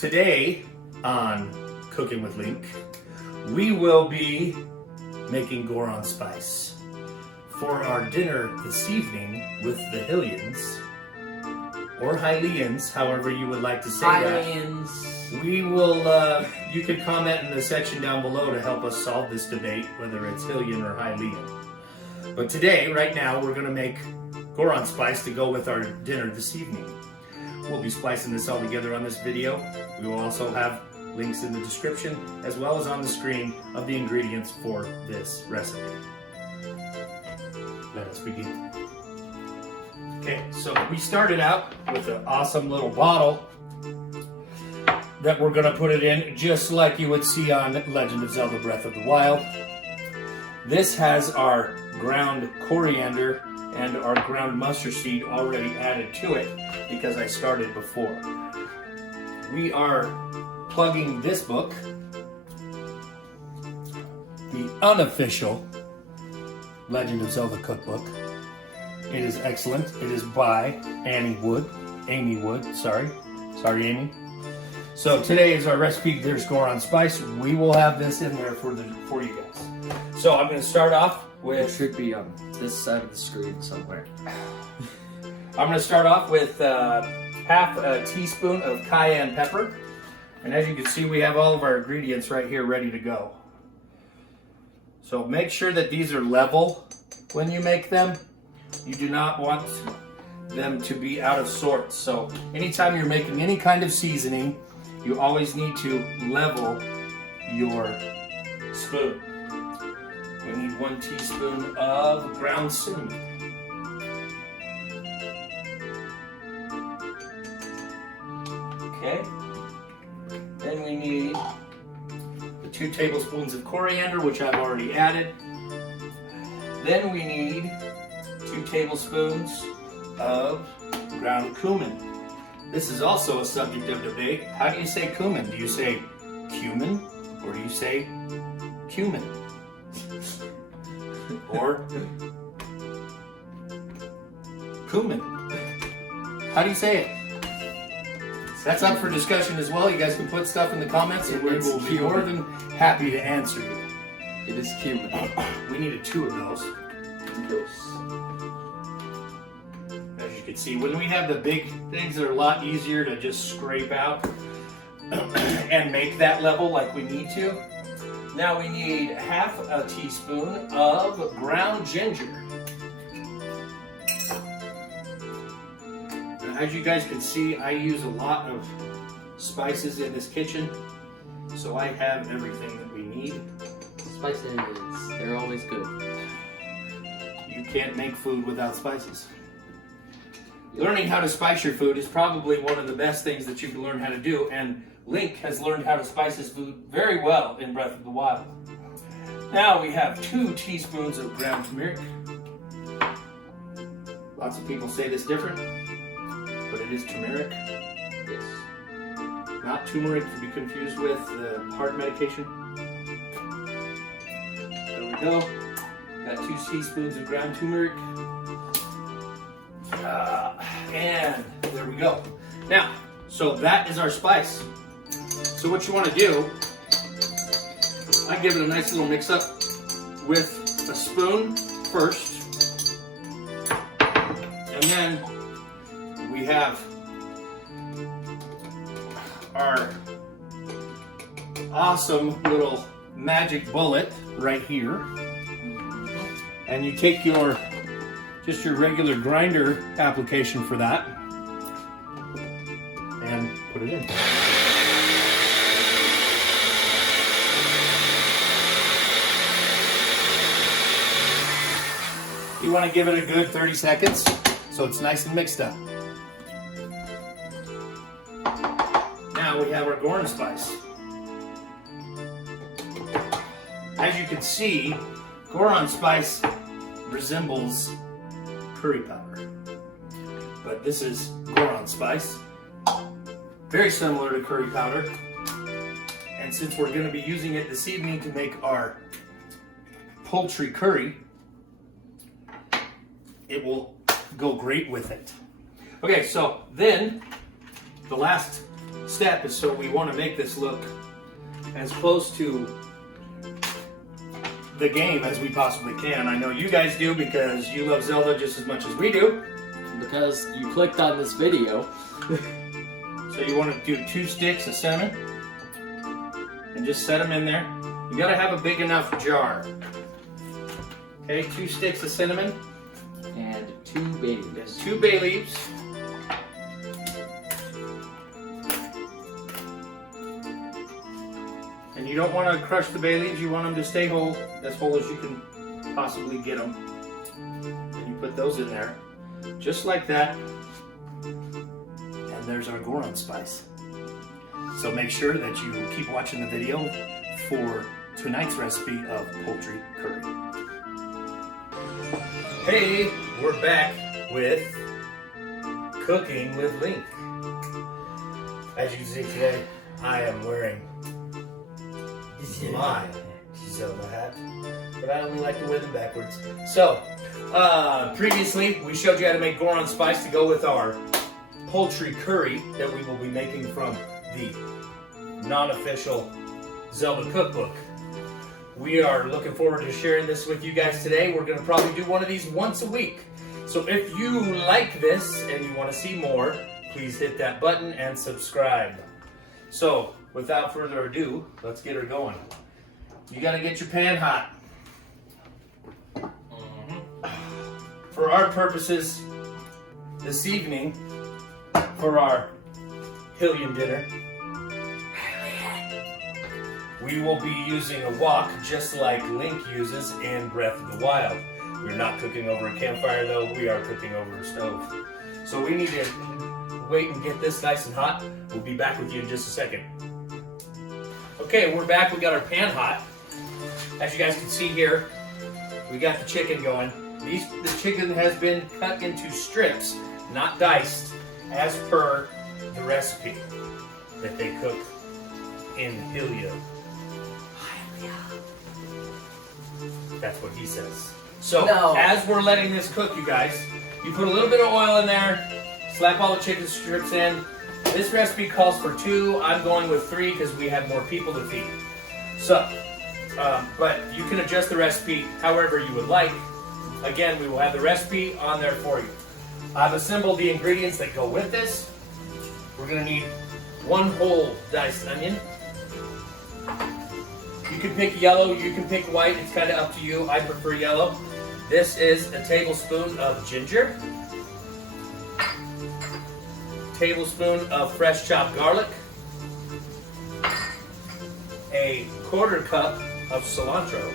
Today on Cooking with Link, we will be making Goron spice for our dinner this evening with the Hylians, or Hylians, however you would like to say Hylians. that. We will, you can comment in the section down below to help us solve this debate, whether it's Hylian or Hylian. But today, right now, we're going to make Goron spice to go with our dinner this evening. We'll be splicing this all together on this video. We will also have links in the description as well as on the screen of the ingredients for this recipe. Let us begin. Okay, so we started out with an awesome little bottle that we're going to put it in just like you would see on Legend of Zelda Breath of the Wild. This has our ground coriander and our ground mustard seed already added to it because I started before. We are plugging this book, the Unofficial Legend of Zelda Cookbook. It is excellent. It is by Amy Wood, sorry Amy. So today is our recipe. There's Goron spice. We will have this in there for you guys. So I'm going to start off with... It should be on this side of the screen somewhere. I'm going to start off with half a teaspoon of cayenne pepper. And as you can see, we have all of our ingredients right here ready to go. So make sure that these are level when you make them. You do not want them to be out of sorts. So anytime you're making any kind of seasoning, you always need to level your spoon. We need 1 teaspoon of ground cinnamon. Okay. Then we need the 2 tablespoons of coriander, which I've already added. Then we need 2 tablespoons of ground cumin. This is also a subject of debate. How do you say cumin? Do you say cumin or do you say cumin? Or cumin? How do you say it? That's up for discussion as well. You guys can put stuff in the comments and we will be more than happy to answer you. It is cumin. We needed 2 of those. As you can see, when we have the big things, they're a lot easier to just scrape out and make that level like we need to. Now we need half a teaspoon of ground ginger. Now, as you guys can see, I use a lot of spices in this kitchen, so I have everything that we need. Spices, they're always good. You can't make food without spices. Learning how to spice your food is probably one of the best things that you can learn how to do, and Link has learned how to spice his food very well in Breath of the Wild. Now we have 2 teaspoons of ground turmeric. Lots of people say this different, but it is turmeric. Yes. Not turmeric to be confused with heart medication. There we go. Got 2 teaspoons of ground turmeric. And there we go. Now, so that is our spice. So what you want to do, I give it a nice little mix up with a spoon first. And then we have our awesome little magic bullet right here. And you take your regular grinder application for that and put it in. You want to give it a good 30 seconds so it's nice and mixed up. Now we have our Goron spice. As you can see, Goron spice resembles curry powder, but this is Goron spice, very similar to curry powder, and since we're going to be using it this evening to make our poultry curry, it will go great with it. Okay, so then the last step is so we want to make this look as close to the game as we possibly can. I know you guys do because you love Zelda just as much as we do. Because you clicked on this video. So you want to do 2 sticks of cinnamon and just set them in there. You got to have a big enough jar. Okay, 2 sticks of cinnamon. And 2 bay leaves. 2 bay leaves. And you don't want to crush the bay leaves, you want them to stay whole, as whole as you can possibly get them. And you put those in there, just like that. And there's our Goron spice. So make sure that you keep watching the video for tonight's recipe of poultry curry. Hey, we're back with Cooking with Link. As you can see today, I am wearing my Zelda hat, but I only like to wear them backwards. So, previously we showed you how to make Goron spice to go with our poultry curry that we will be making from the non-official Zelda cookbook. We are looking forward to sharing this with you guys today. We're going to probably do one of these once a week. So if you like this and you want to see more, please hit that button and subscribe. So, without further ado, let's get her going. You got to get your pan hot. For our purposes this evening, for our Hillian dinner, we will be using a wok just like Link uses in Breath of the Wild. We're not cooking over a campfire though, we are cooking over a stove. So we need to wait and get this nice and hot. We'll be back with you in just a second. Okay, we're back, we got our pan hot. As you guys can see here, we got the chicken going. The chicken has been cut into strips, not diced, as per the recipe that they cook in Hylia. That's what he says. So, as we're letting this cook, you guys, you put a little bit of oil in there, slap all the chicken strips in. This recipe calls for 2. I'm going with 3 because we have more people to feed. So, but you can adjust the recipe however you would like. Again, we will have the recipe on there for you. I've assembled the ingredients that go with this. We're going to need 1 whole diced onion. You can pick yellow, you can pick white, it's kind of up to you. I prefer yellow. This is a tablespoon of ginger. Tablespoon of fresh chopped garlic. A 1/4 cup of cilantro.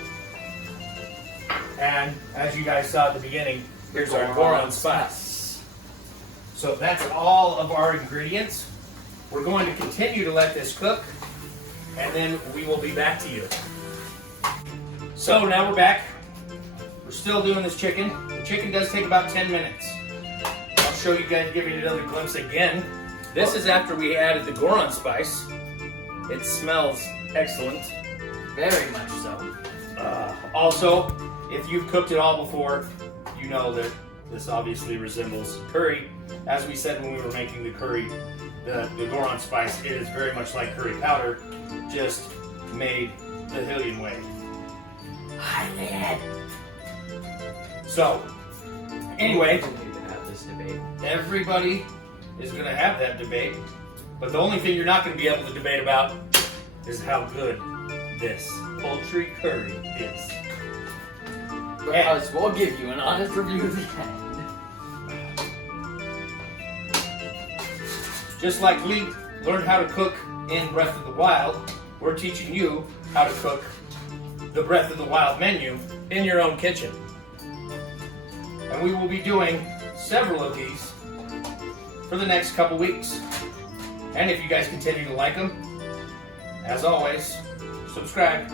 And as you guys saw at the beginning, here's our Goron spice. So that's all of our ingredients. We're going to continue to let this cook, and then we will be back to you. So now we're back. We're still doing this chicken. The chicken does take about 10 minutes. I'll show you guys, give you another glimpse again. This is after we added the Goron spice. It smells excellent. Very much so. Also, if you've cooked it all before, you know that this obviously resembles curry. As we said when we were making the curry, the Goron spice, it is very much like curry powder, just made the Hylian way. So, anyway, everybody is going to have that debate, but the only thing you're not going to be able to debate about is how good this poultry curry is. Because we'll give you an honest review at the end. Just like Link learned how to cook in Breath of the Wild, we're teaching you how to cook the Breath of the Wild menu in your own kitchen. And we will be doing several of these for the next couple weeks. And if you guys continue to like them, as always, subscribe.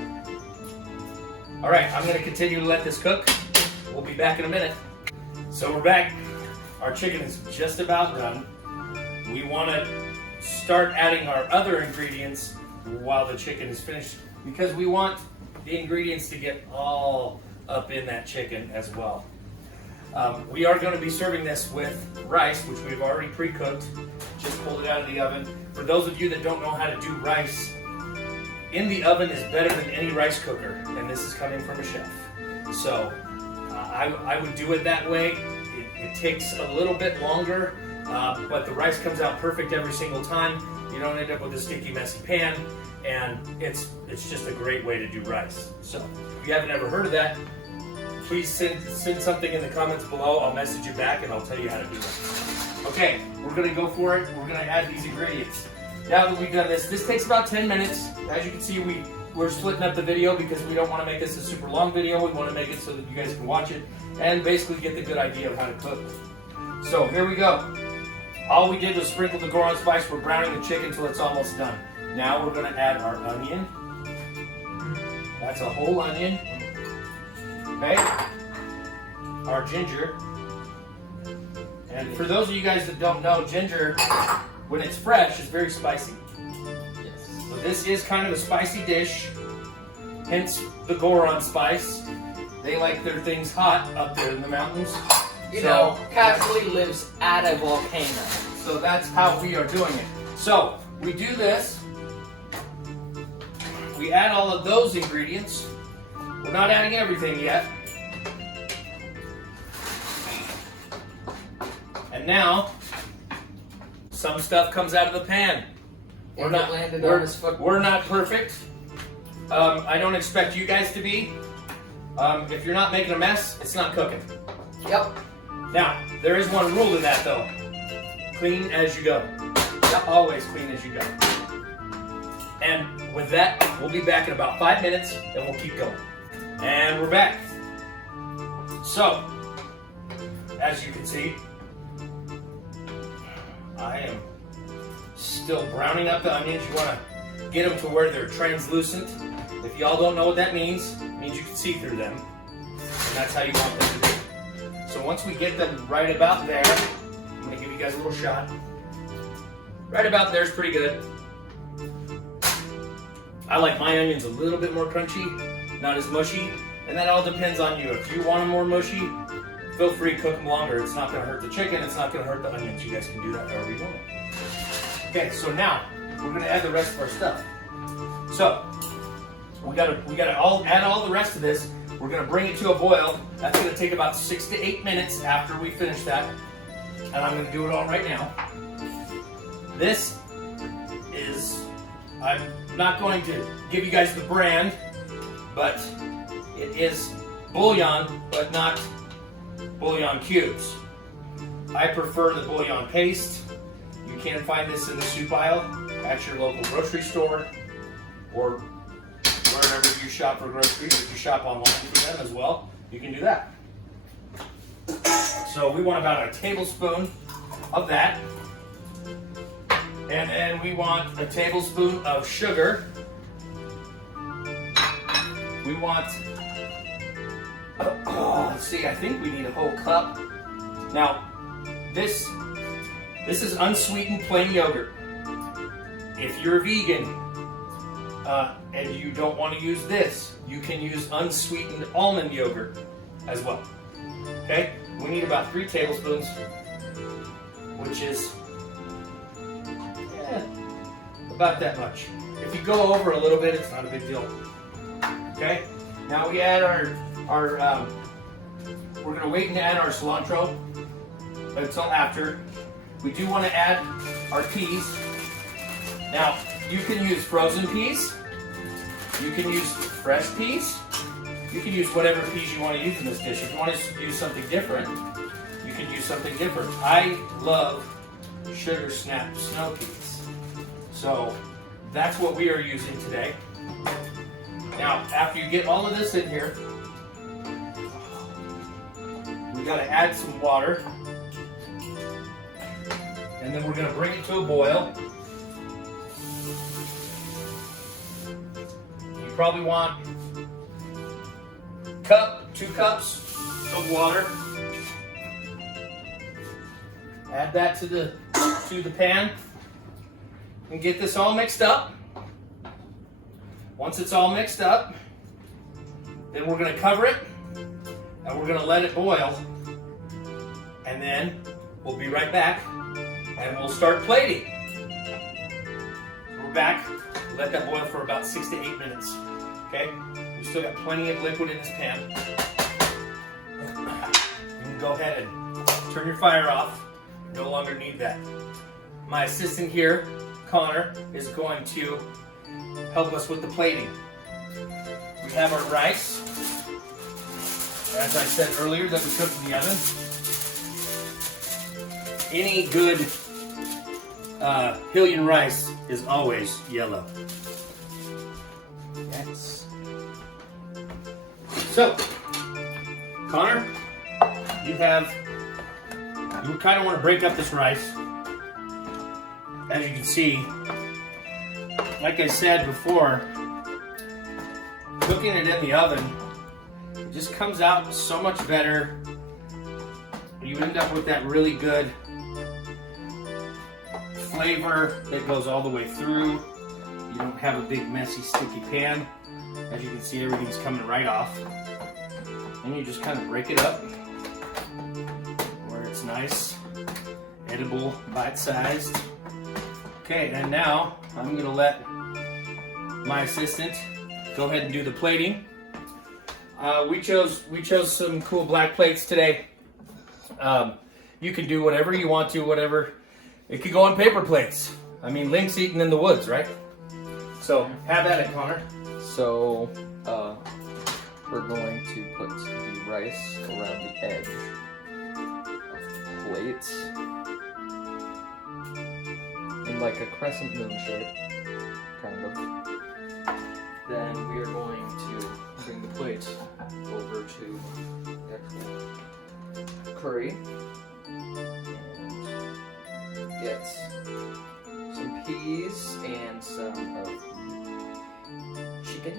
Alright, I'm going to continue to let this cook. We'll be back in a minute. So we're back. Our chicken is just about done. We want to start adding our other ingredients while the chicken is finished because we want the ingredients to get all up in that chicken as well. We are going to be serving this with rice, which we've already pre-cooked. Just pulled it out of the oven. For those of you that don't know how to do rice, in the oven is better than any rice cooker, and this is coming from a chef. So I would do it that way. It takes a little bit longer, but the rice comes out perfect every single time. You don't end up with a sticky, messy pan, and it's just a great way to do rice. So if you haven't ever heard of that, please send something in the comments below. I'll message you back and I'll tell you how to do it. Okay, we're gonna go for it. We're gonna add these ingredients. Now that we've done this takes about 10 minutes. As you can see, we're splitting up the video because we don't want to make this a super long video. We want to make it so that you guys can watch it and basically get the good idea of how to cook. So here we go. All we did was sprinkle the Goron spice. We're browning the chicken until it's almost done. Now we're gonna add our onion. That's a whole onion. Okay, our ginger. And for those of you guys that don't know, ginger, when it's fresh, is very spicy. Yes. So this is kind of a spicy dish, hence the Goron spice. They like their things hot up there in the mountains. You know, casually lives at a volcano. So that's how we are doing it. So we do this. We add all of those ingredients. We're not adding everything yet. And now, some stuff comes out of the pan. We're not perfect. I don't expect you guys to be. If you're not making a mess, it's not cooking. Yep. Now, there is one rule to that though. Clean as you go. Always clean as you go. And with that, we'll be back in about 5 minutes and we'll keep going. And we're back. So, as you can see, I am still browning up the onions. You want to get them to where they're translucent. If y'all don't know what that means, it means you can see through them. And that's how you want them to be. So once we get them right about there, I'm going to give you guys a little shot. Right about there is pretty good. I like my onions a little bit more crunchy, not as mushy, and that all depends on you. If you want them more mushy, feel free to cook them longer. It's not going to hurt the chicken, it's not going to hurt the onions. You guys can do that however you want it. Okay, so now we're going to add the rest of our stuff. So we gotta add all the rest of this. We're going to bring it to a boil. That's going to take about 6 to 8 minutes after we finish that, and I'm going to do it all right now. This is, I'm not going to give you guys the brand, but it is bouillon, but not bouillon cubes. I prefer the bouillon paste. You can find this in the soup aisle at your local grocery store or wherever you shop for groceries. If you shop online for them as well, you can do that. So we want about a tablespoon of that. And then we want a tablespoon of sugar. We want, let's see, I think we need a whole cup. Now, this is unsweetened plain yogurt. If you're a vegan and you don't want to use this, you can use unsweetened almond yogurt as well. Okay? We need about 3 tablespoons, which is about that much. If you go over a little bit, it's not a big deal. Okay? Now we add our we're going to wait and add our cilantro until after. We do want to add our peas. Now, you can use frozen peas. You can use fresh peas. You can use whatever peas you want to use in this dish. If you want to use something different, you can use something different. I love sugar snap snow peas. So that's what we are using today. Now, after you get all of this in here, we got to add some water. And then we're going to bring it to a boil. You probably want 2 cups of water. Add that to the pan and get this all mixed up. Once it's all mixed up, then we're going to cover it and we're going to let it boil And then we'll be right back and we'll start plating. We're back. Let that boil for about 6 to 8 minutes. Okay? We still got plenty of liquid in this pan. You can go ahead and turn your fire off. No longer need that. My assistant here, Connor, is going to help us with the plating. We have our rice, as I said earlier, that we cooked in the oven. Any good Hillian rice is always yellow. Yes. So, Connor, you kind of want to break up this rice. As you can see, like I said before, cooking it in the oven, it just comes out so much better. You end up with that really good flavor that goes all the way through. You don't have a big, messy, sticky pan. As you can see, everything's coming right off. And you just kind of break it up where it's nice, edible, bite-sized. Okay, and now I'm gonna let my assistant go ahead and do the plating. We chose some cool black plates today. You can do whatever you want to, whatever. It could go on paper plates. I mean, Link's eating in the woods, right? So have at it, Connor. So, we're going to put the rice around the edge of the plate in like a crescent moon shape, kind of. Then we are going to bring the plate over to the actual curry and get some peas and some of chicken.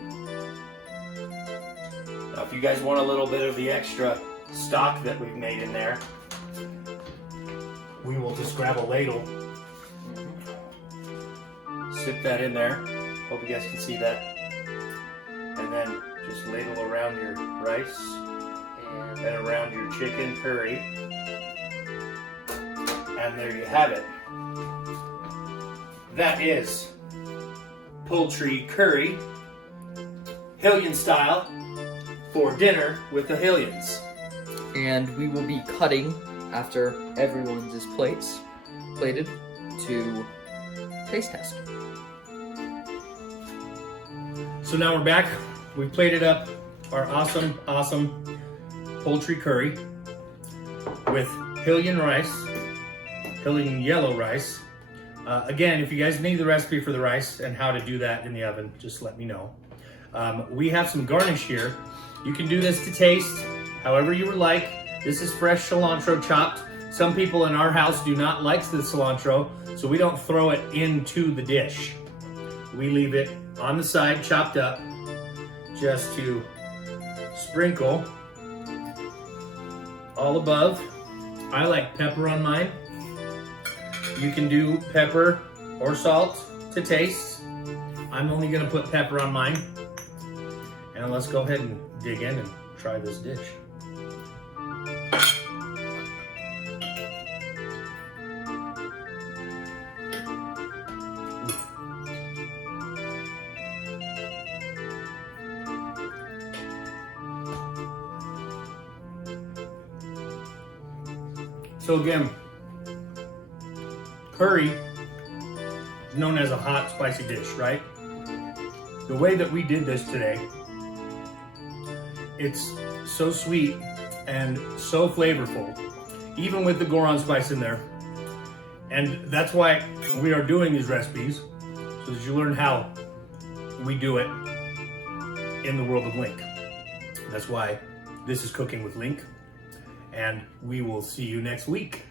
Now, if you guys want a little bit of the extra stock that we've made in there, we will just grab a ladle, sip that in there. Hope you guys can see that. And then just ladle around your rice and around your chicken curry. And there you have it. That is poultry curry, Hillian style, for dinner with the Hillians. And we will be cutting after everyone's plated to taste test. So now we're back. We've plated up our awesome poultry curry with Hillian rice, Hillian yellow rice. Again, if you guys need the recipe for the rice and how to do that in the oven, just let me know. We have some garnish here. You can do this to taste however you would like. This is fresh cilantro chopped. Some people in our house do not like the cilantro, so we don't throw it into the dish. We leave it on the side, chopped up, just to sprinkle all above. I like pepper on mine. You can do pepper or salt to taste. I'm only gonna put pepper on mine. And let's go ahead and dig in and try this dish. So again, curry is known as a hot, spicy dish, right? The way that we did this today, it's so sweet and so flavorful, even with the Goron spice in there. And that's why we are doing these recipes, so that you learn how we do it in the world of Link. That's why this is Cooking with Link, and we will see you next week.